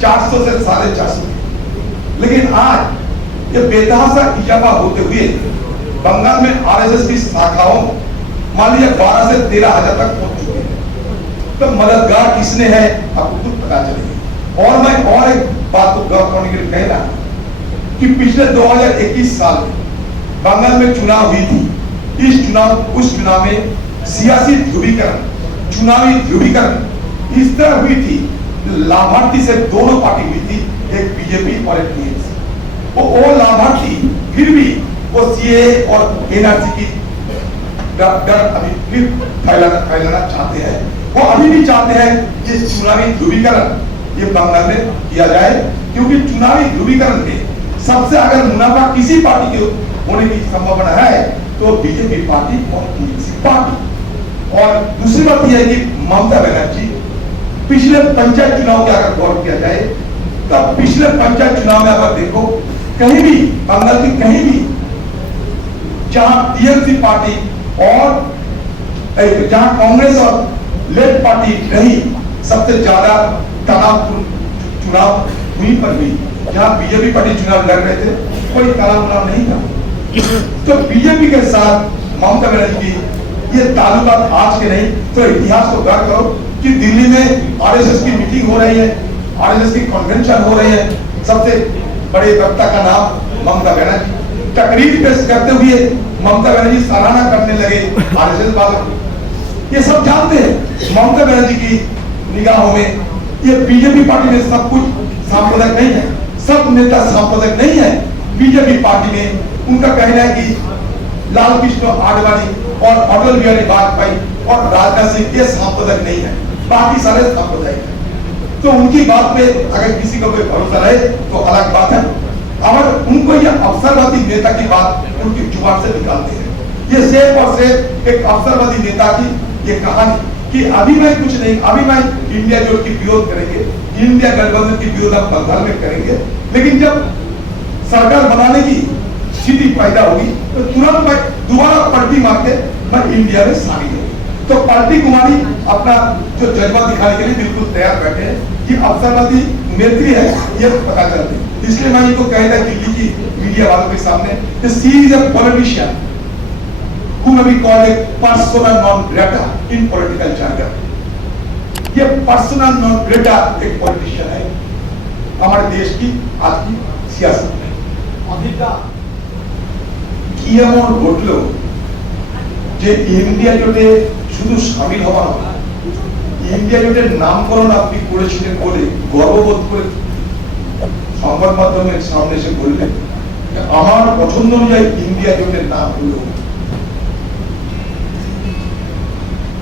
400 से 450, लेकिन आज ये बेतहाशा इजाफा होते हुए बंगाल में आरएसएस की शाखाओं मान लीजिए 12 से 13 हजार तक पहुंच चुके हैं। तो मददगार किसने है आपको खुद पता चलेगा। और मैं और एक बात को गौर करने के लिए कहना कि पिछले 2021 साल में बंगाल में चुनाव हुई थी। उस चुनाव में सियासी ध्रुवीकरण, चुनावी ध्रुवीकरण इस तरह हुई थी, लाभार्थी से दोनों पार्टी हुई थी, एक बीजेपी और एक टीएमसी। वो लाभार्थी फिर भी वो सीए और एनआरसी की डर अभी फिर फैलाना चाहते हैं। वो अभी भी चाहते हैं ये चुनावी ध्रुवीकरण ये बंगाल में किया जाए, क्योंकि चुनावी ध्रुवीकरण में सबसे अगर मुनाफा किसी पार्टी के होने की संभावना है तो बीजेपी पार्टी और टीएमसी पार्टी। और दूसरी बात यह है कि ममता बनर्जी पिछले पंचायत चुनाव के अगर गौर किया जाए तब पिछले पंचायत चुनाव में अगर देखो कहीं भी बंगाल की कहीं भी जहां टीएमसी पार्टी और जहां कांग्रेस और लेफ्ट पार्टी रही, सबसे ज्यादा तनावपूर्ण चुनाव वहीं पर हुई। जहां बीजेपी पार्टी चुनाव लड़ रहे थे कोई तनाव नहीं था। तो बीजेपी के साथ ममता बनर्जी ये ताल्लुकात आज के नहीं, तो इतिहास को गौर करो कि दिल्ली में आरएसएस की मीटिंग हो रही है, आरएसएस की कन्वेंशन हो रही है, सबसे बड़े वक्ता का नाम ममता बनर्जी। तकरीर पेश करते हुए ममता बनर्जी सराहना करने लगे आरएसएस वालों। ये सब जानते हैं ममता बनर्जी की निगाहों में ये बीजेपी पार्टी में सब कुछ सांप्रदायिक नहीं है, सब नेता सांप्रदायिक नहीं है। बीजेपी पार्टी में उनका कहना है कि लाल कृष्ण आडवाणी और अटल बिहारी वाजपेयी और राजनाथ सिंह ये सांप्रदायिक नहीं है, बाकी सारे सांप्रदायिक है। तो उनकी बात पे अगर किसी को कोई भरोसा रहे तो अलग बात है, और उनको ये अवसरवादी नेता की बात उनकी जुबान से निकालते हैं। ये सिर्फ और सिर्फ एक अवसरवादी नेता की ये कहानी कि अभी मैं कुछ नहीं, अभी मैं इंडिया जोट की विरोध करेंगे, इंडिया गठबंधन की विरोध हम बंगाल में करेंगे, लेकिन जब सरकार बनाने की स्थिति पैदा होगी तो तुरंत मैं दोबारा पलटी मार के मैं इंडिया में शामिल होगी। तो पार्टी कुमारी अपना जो जज्बा दिखाने के लिए बिल्कुल तैयार बैठे हैं। ये अवसरवादी नेत्री है ये पता चलते, इसलिए मैं इनको कह रहा दिल्ली की मीडिया वालों के सामने she is a politician who may be called a persona non grata in political jargon। ये persona non grata एक पॉलिटिशियन है हमारे देश की आज की सियासत में। কি এমন ঘটলো যে ইন্ডিয়া জোটে শুধু শামিল হওয়া নয়, ইন্ডিয়া জোটের নামকরণ আপনি করেছিলেন বলে গর্ববোধ করে সংবাদ মাধ্যমের সামনে এসে বললেন আমার পছন্দ অনুযায়ী ইন্ডিয়া জোটের নাম হলো,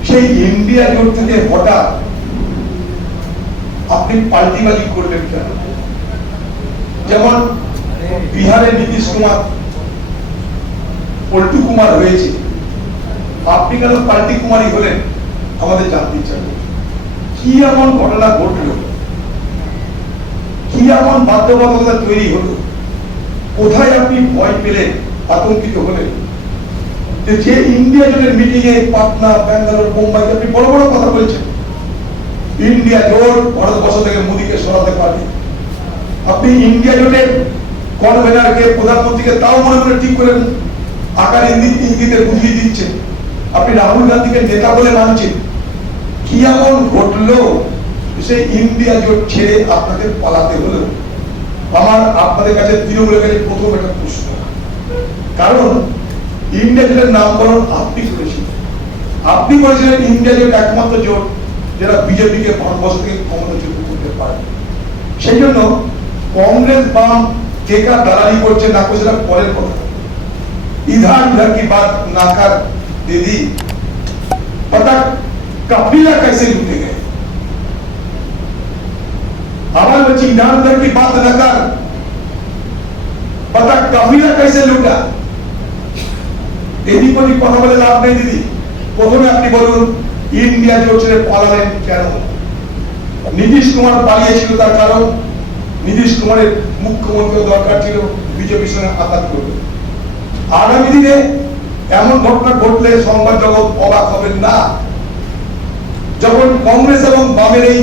সেই ইন্ডিয়া জোট থেকে হঠাৎ আপনি পাল্টিবাজি করলেন কেন? যেমন বিহারে নীতিশ কুমার পল্টু কুমার হয়েছে, আপনি কেন পাল্টি কুমারী হলেন? আমাদের জানতে ইচ্ছা করছে কি এমন ঘটনা ঘটলো, কি এমন বাধ্যবাধকতা তৈরি হলো, কোথায় আপনি ভয় পেলেন, আতঙ্কিত হলেন? যে ইন্ডিয়া জোটের মিটিং এ পাটনা, ব্যাঙ্গালোর, মুম্বাইতে আপনি বড় বড় কথা বলেছেন, ইন্ডিয়া জোট ভারতবর্ষ থেকে মোদীকে সরাতে পারবে। আপনি ইন্ডিয়া জোটের কনভেনারকে, প্রধানমন্ত্রীকে তাও মনে মনে ঠিক করে আকার ইঙ্গিতে বুঝিয়ে দিচ্ছেন। আপনি রাহুল গান্ধীকে নেতা বলে মানছেন। কি এমন ঘটলো সেই ইন্ডিয়া জোট ছেড়ে আপনাকে পালাতে হলো? আমার আপনাদের কাছে তৃণমূলের কাছে প্রথম একটা প্রশ্ন, কারণ ইন্ডিয়া জোটের নামকরণ আপনি করেছিলেন। আপনি বলেছিলেন ইন্ডিয়া জোট একমাত্র জোট যারা বিজেপিকে ভারতবর্ষ থেকে ক্ষমতাচ্যুত করতে পারে। সেই জন্য কংগ্রেস বাম কে কার দালালি করছে না করছে সেটা পরের কথা। इधर उधर की बात ना कर दीदी, पता कबीला कैसे लूटे गए? हमारे बच्ची इधर उधर की बात न कर, पता कबीला कैसे लूटा? এদিক ওদিক কথা বলে লাভ নেই দিদি। প্রথমে আপনি বলুন ইন্ডিয়া জোট ছেড়ে পালালেন কেন? নীতিশ কুমার পালিয়েছিল তার কারণ নীতিশ কুমারের মুখ্যমন্ত্রী দরকার ছিল বিজেপির সঙ্গে আঘাত করবে। আগামী দিনে এমন ঘটনা ঘটলে সংবাদ জগৎ অবাক হবেন না। যখন কংগ্রেস এবং বামের এই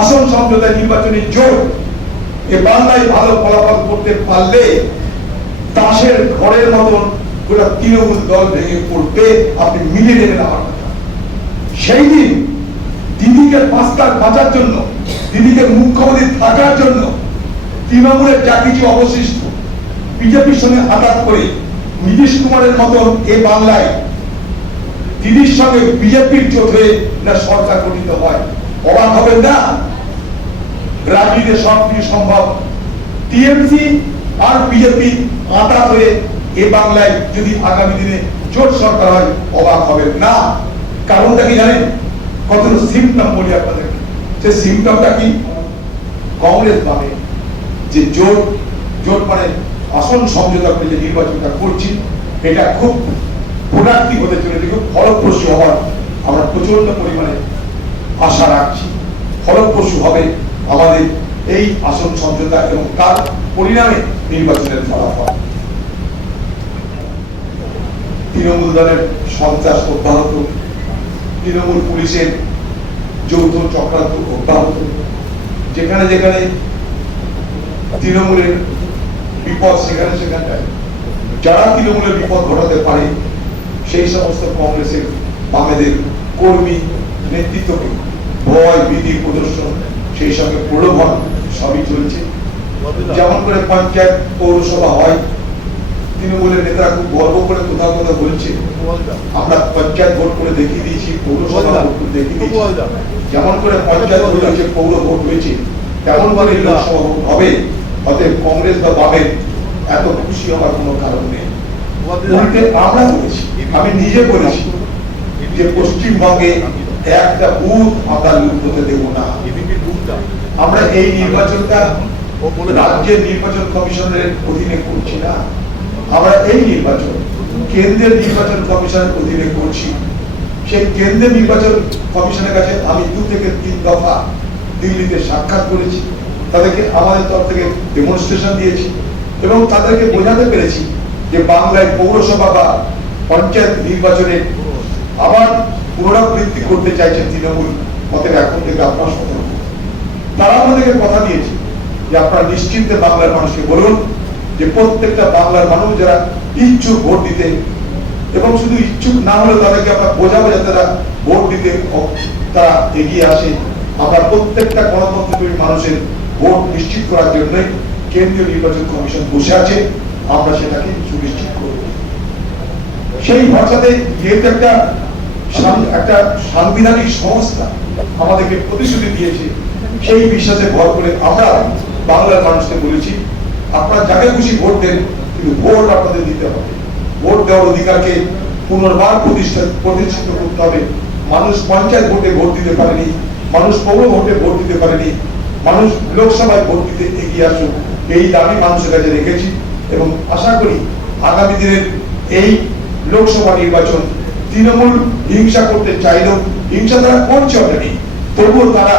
আসন সমঝোতা নির্বাচনী জোট এ বাংলায় ভালো ফলাফল করতে পারলে দাসের ঘরের মতন গোটা তৃণমূল দল ভেঙে পড়বে, আপনি মিলিয়ে নেবেন আমার কথা। সেই দিন দিদিকে 5 লাখ বাঁচার জন্য, দিদিকে মুখ্যমন্ত্রী থাকার জন্য তৃণমূলের যা কিছু অবশিষ্ট বিজেপির সঙ্গে আঘাত করে নীতিশ কুমারের মতন এ বাংলায় দিদির সঙ্গে বিজেপির জোট হয়ে না সরকার গঠিত হয়, অবাক হবেন না। রাজনীতিতে সবকিছু সম্ভব। টিএমসি আর বিজেপি আঘাত হয়ে এ বাংলায় যদি আগামী দিনে জোট সরকার হয়, অবাক হবেন না। কারণটা কি জানেন? কত সিমটম বলি আপনাদেরকে। সে সিমটমটা কি? কংগ্রেস বামে যে জোট মানে আসন সমঝোতা করে যে নির্বাচনটা করছি, এটা খুব প্রোডাক্টিভ হতে চলেছে, খুব ফলপ্রসূ হওয়ার আমরা প্রচন্ড পরিমাণে আশা রাখছি। ফলপ্রসূ হবে আমাদের এই আসন সমঝোতা এবং তার পরিণামে নির্বাচনের ফলাফল। তৃণমূল দলের সন্ত্রাস অব্যাহত, তৃণমূল পুলিশের যৌথ চক্রান্ত অব্যাহত। যেখানে যেখানে তৃণমূলের বিপদ সেখানটায় যারা তৃণমূলের বিপদ ঘটাতে পারে সেই সমস্ত কংগ্রেসের বামেদের কর্মী নেতৃত্বকে ভয় ভীতি প্রদর্শন, সেই সঙ্গে প্রলোভন সবই চলছে। যেমন করে পঞ্চায়েত পৌরসভা হয়, তৃণমূলের নেতারা খুব গর্ব করে কোথাও কোথাও বলছে আমরা পঞ্চায়েত ভোট করে দেখিয়ে দিয়েছি, পৌরসভা ভোট করে দেখিয়ে দিয়েছি। যেমন করে পঞ্চায়েত ভোট হয়েছে, পৌর ভোট হয়েছে, তেমন ভাবে লোকসভা ভোট হবে। অতএব কংগ্রেস বা বামের এত খুশি হওয়ার কোনো কারণ নেই। উল্টে আমরা বলেছি, আমি নিজে বলেছি যে পশ্চিমবঙ্গে একটা বুথ আমরা লুট হতে দেব না। আমরা এই নির্বাচনটা রাজ্যের নির্বাচন কমিশনের অধীনে করছি না, আমরা এই নির্বাচন কেন্দ্রের নির্বাচন কমিশনের অধীনে করছি। সেই কেন্দ্রের নির্বাচন কমিশনের কাছে আমি 2 থেকে 3 দফা দিল্লিতে সাক্ষাৎ করেছি, তাদেরকে আমাদের তরফ থেকে ডেমনস্ট্রেশন দিয়েছি এবং তাদেরকে বোঝাতে পেরেছি যে বাংলায় পৌরসভা বা পঞ্চায়েত নির্বাচনে আবার পুনরাবৃত্তি করতে চাইছেন তৃণমূল। অতএব এখন থেকে আপনারা সতর্ক। তারা আমাদেরকে কথা দিয়েছে যে আপনারা নিশ্চিন্তে বাংলার মানুষকে বলুন যে প্রত্যেকটা বাংলার মানুষ যারা ইচ্ছুক ভোট দিতে, এবং শুধু ইচ্ছুক না হলে তাদেরকে আমরা বোঝাবো যাতে তারা ভোট দিতে তারা এগিয়ে আসে। আমরা প্রত্যেকটা গণতন্ত্রপ্রেমী মানুষের ভোট নিশ্চিত করার জন্য কেন্দ্রীয় নির্বাচন কমিশন বসে আছে, আমরা সেটাকে সুনিশ্চিত করব। সেই ভাষাতে যেহেতু একটা সাংবিধানিক সংস্থা আমাদেরকে প্রতিশ্রুতি দিয়েছে, সেই বিশ্বাসে ভর করে আমরা বাংলার মানুষকে বলেছি আপনারা যাকে খুশি ভোট দেন, কিন্তু ভোট আপনাদের দিতে হবে। ভোট দেওয়ার অধিকারকে পুনর্বার প্রতিষ্ঠিত করতে হবে। মানুষ পঞ্চায়েত ভোটে ভোট দিতে পারেনি, মানুষ পৌর ভোটে ভোট দিতে পারেনি, মানুষ লোকসভায় ভোট দিতে এগিয়ে আসুক, এই দাবি মানুষের কাছে রেখেছি। এবং আশা করি আগামী দিনের এই লোকসভা নির্বাচন তৃণমূল হিংসা করতে চাইলেও, হিংসা তারা করছে অলরেডি, তবুও তারা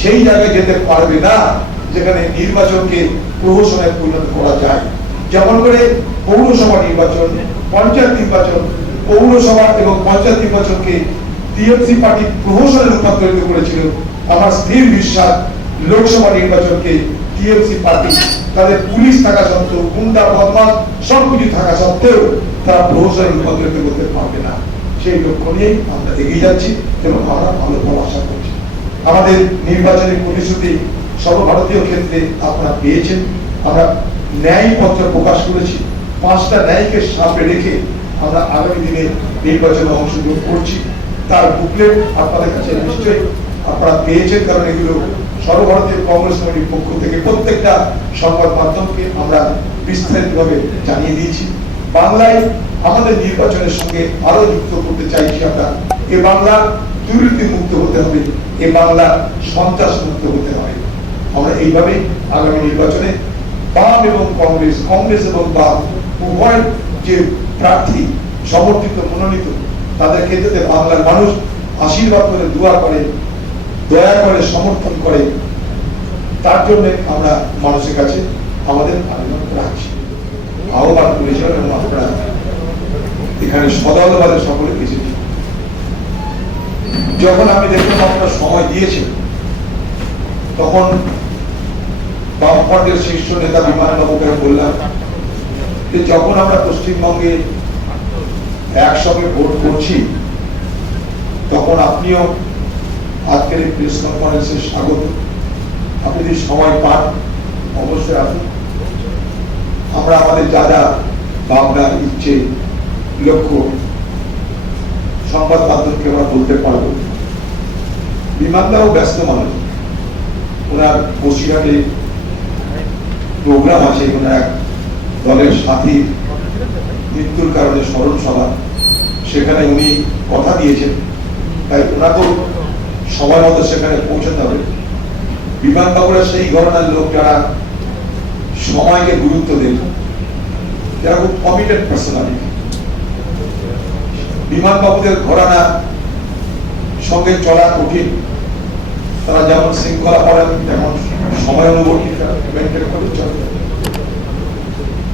সেই জায়গায় যেতে পারবে না যেখানে নির্বাচনকে প্রহসনে পরিণত করা যায়। যেমন করে পৌরসভা নির্বাচন, পঞ্চায়েত নির্বাচন, পৌরসভা এবং পঞ্চায়েত নির্বাচনকে টিএমসি পার্টি প্রহসনে রূপান্তরিত করেছিল, আমার স্থির বিশ্বাস লোকসভা নির্বাচনকে টিএমসি পার্টি তাদের পুলিশ থাকা সত্ত্বেও, গুন্ডা বদমাশ সবকিছু থাকা সত্ত্বেও তারা প্রহসনে রূপান্তরিত করতে পারবে না। সেই লক্ষ্য নিয়েই আমরা এগিয়ে যাচ্ছি এবং আমরা ভালো ফল আশা করছি। আমাদের নির্বাচনের প্রতিশ্রুতি সর্বভারতীয় ক্ষেত্রে আপনারা পেয়েছেন। আমরা ন্যায় পত্র প্রকাশ করেছি, 5টা ন্যায়কে সামনে রেখে আমরা আগামী দিনে নির্বাচনে অংশগ্রহণ করছি। তার বুকলেট আপনাদের কাছে নিশ্চয়ই আপনারা পেয়েছেন, কারণ এগুলো সর্বভারতীয় কংগ্রেস কমিটির পক্ষ থেকে প্রত্যেকটা সংবাদ মাধ্যমকে আমরা বিস্তারিতভাবে জানিয়ে দিয়েছি। বাংলায় আমাদের নির্বাচনের সঙ্গে আরো যুক্ত করতে চাইছি আমরা। এ বাংলা দুর্নীতি মুক্ত হতে হবে, এ বাংলা সন্ত্রাস মুক্ত হতে হবে। আমরা এইভাবে আগামী নির্বাচনে বাম এবং কংগ্রেস, কংগ্রেস এবং বাম উভয় যে প্রার্থী সমর্থিত মনোনীত, তাদের ক্ষেত্রে বাংলার মানুষ আশীর্বাদ করে, দোয়া করে, দয়া করে, সমর্থন করে, তার জন্য আমরা মানুষের কাছে আমাদের আবেদন রাখছি, আহ্বান করেছিলেন এবং আপনারা এখানে সদলভাবে সকলে গেছেন। যখন আমি দেখলাম আপনারা সময় দিয়েছেন, তখন বামফ্রন্টের শীর্ষ নেতা বিমান বাবুকে বললাম যে যখন আমরা পশ্চিমবঙ্গে একসঙ্গে ভোট করছি, তখন আপনিও আজকের এই প্রেস কনফারেন্সে স্বাগত। আপনি যদি সময় পান অবশ্যই আসুন। আমরা আমাদের যা যা ভাবনা, ইচ্ছে, লক্ষ্য সংবাদ মাধ্যমকে আমরা বলতে পারবো। বিমানদাও ব্যস্ত মানুষ, ওনার বসিরহাটে প্রোগ্রাম আছে, ওনার এক দলের সাথী মৃত্যুর কারণে স্মরণ সভা, সেখানে উনি কথা দিয়েছেন, তাই ওনাকেও সময় মতো সেখানে পৌঁছাতে হবে। বিমানবাবুরা সেই ধরনের লোক যারা সময়কে গুরুত্ব দেন, যারা খুব কমিটেড পার্সোনালিটি। বিমানবাবুদের ঘরানা সঙ্গে চলা কঠিন, তারা যেমন শৃঙ্খলা করেন তেমন সময় অনুবর্তিতা মেনটেন করে চলে।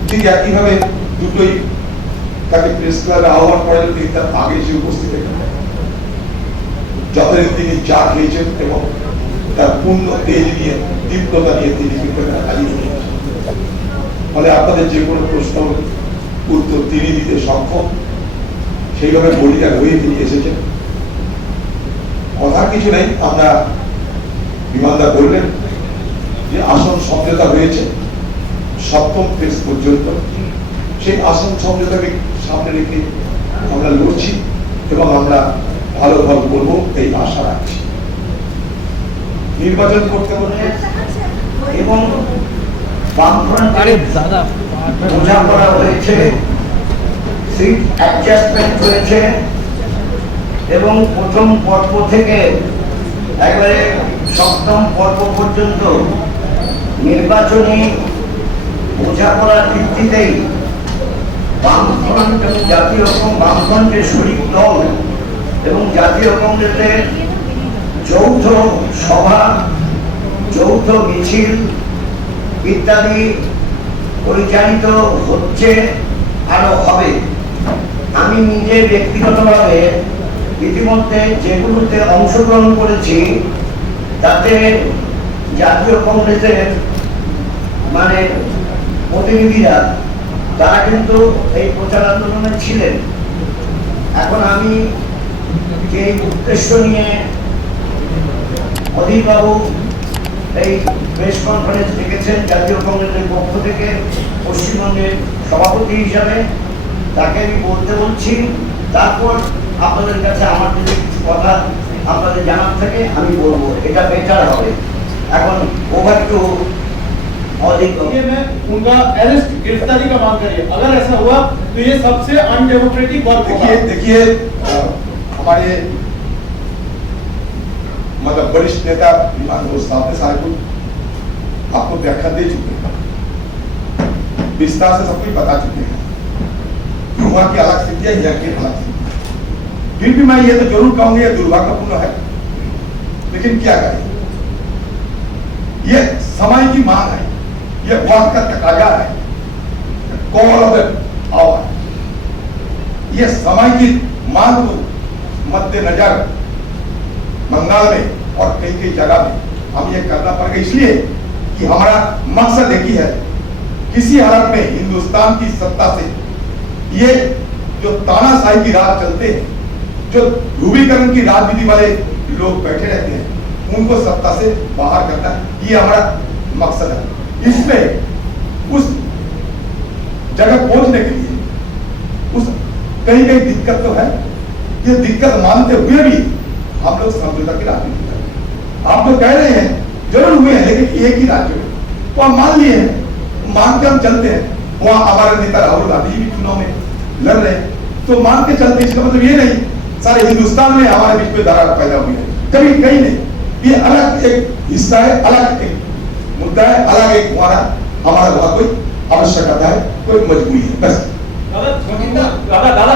ঠিক একইভাবে দুটোই তাকে প্রেস ক্লাবে আহ্বান করেন, তিনি তার আগে যে উপস্থিত যতদিন তিনি চা খেয়েছেন এবং তার পূর্ণ তেজ নিয়ে, তীব্রতা নিয়ে তিনি কিন্তু হাজির হয়েছেন। ফলে আপনাদের যে কোনো প্রশ্ন উত্তর তিনি দিতে সক্ষম, সেইভাবে বলিদান হয়ে তিনি এসেছেন। কথা কিছু নেই, আমরা বিমানদা বললেন যে আসন সমঝোতা হয়েছে 7ম ফেজ পর্যন্ত, সেই আসন সমঝোতাকে সামনে রেখে আমরা লড়ছি এবং আমরা ভালো ফল করবো এই আশা রাখছি। নির্বাচন করতে করতে এবং বামফ্রন্টে বোঝাপড়া হয়েছে, সিট অ্যাডজাস্টমেন্ট হয়েছে এবং প্রথম পর্ব থেকে একবারে 7ম পর্ব পর্যন্ত নির্বাচনী বোঝাপড়ার ভিত্তিতেই বামফ্রন্ট এবং জাতীয় বামফ্রন্টের শরিক দল এবং জাতীয় কংগ্রেসের যৌথ সভা, যৌথ মিছিল ইত্যাদি পরিচালিত হচ্ছে, আরো হবে। আমি নিজে ব্যক্তিগতভাবে ইতিমধ্যে যেগুলোতে অংশগ্রহণ করেছি, তাতে জাতীয় কংগ্রেসের মানে প্রতিনিধিরা তারা কিন্তু এই প্রচার আন্দোলনে ছিলেন। এখন আমি যে উদ্দেশ্য নিয়ে অধীরবাবু এই প্রেস কনফারেন্স ডেকেছেন জাতীয় কংগ্রেসের পক্ষ থেকে পশ্চিমবঙ্গের সভাপতি হিসাবে, তাকে আমি বলতে বলছি। তারপর আপনাদের কাছে আমার যদি কিছু কথা আপনাদের জানার থাকে আমি বলবো, এটা বেটার হবে। এখন ওভার টু और एक ये मैं उनका अरेस्ट गिरफ्तारी का मांग करिए। अगर ऐसा हुआ तो ये सबसे अनडेमोक्रेटिक वर्क होगा। देखिए हमारे मतलब वरिष्ठ नेता विमान घोष साहब ने सारे कुछ आपको व्याख्या दे चुके हैं, विस्तार से सब कुछ बता चुके हैं कि वहां की अलग स्थिति है, यहाँ की अलग स्थिति है। फिर भी मैं ये तो जरूर कहूंगा ये दुर्भाग्यपूर्ण है, लेकिन क्या करें, ये समय की मांग है, ये वक्त का तकाजा है, कॉल ऑफ द आवर। ये समय की मांग को मद्देनजर बंगाल में और कई कई जगह में हम ये करना पड़ेगा, इसलिए कि हमारा मकसद एक ही है, किसी हालत में हिंदुस्तान की सत्ता से ये जो तानाशाही की राज चलते हैं, जो ध्रुवीकरण की राजनीति वाले लोग बैठे रहते हैं, उनको सत्ता से बाहर करना, ये हमारा मकसद है। इसमें उस जगह पहुंचने के लिए उस कहीं कहीं दिक्कत तो है, ये दिक्कत मानते हुए भी हम लोग समझौता की राजनीति कर रहे हैं। आप तो कह रहे हैं जरूर हुए हैं, लेकिन एक ही राज्य में तो हम मान लिए हैं, मान के हम चलते हैं। वहां हमारे नेता राहुल गांधी भी चुनाव में लड़ रहे हैं, तो मान के चलते, इसका मतलब ये नहीं सारे हिंदुस्तान में हमारे बीच में दरार पैदा हुई है, कभी कहीं नहीं। ये अलग एक हिस्सा है, अलग एक मुद्दा है, अलग एक हमारा वहां कोई आवश्यकता है, कोई मजबूरी है, बस। दादा दादा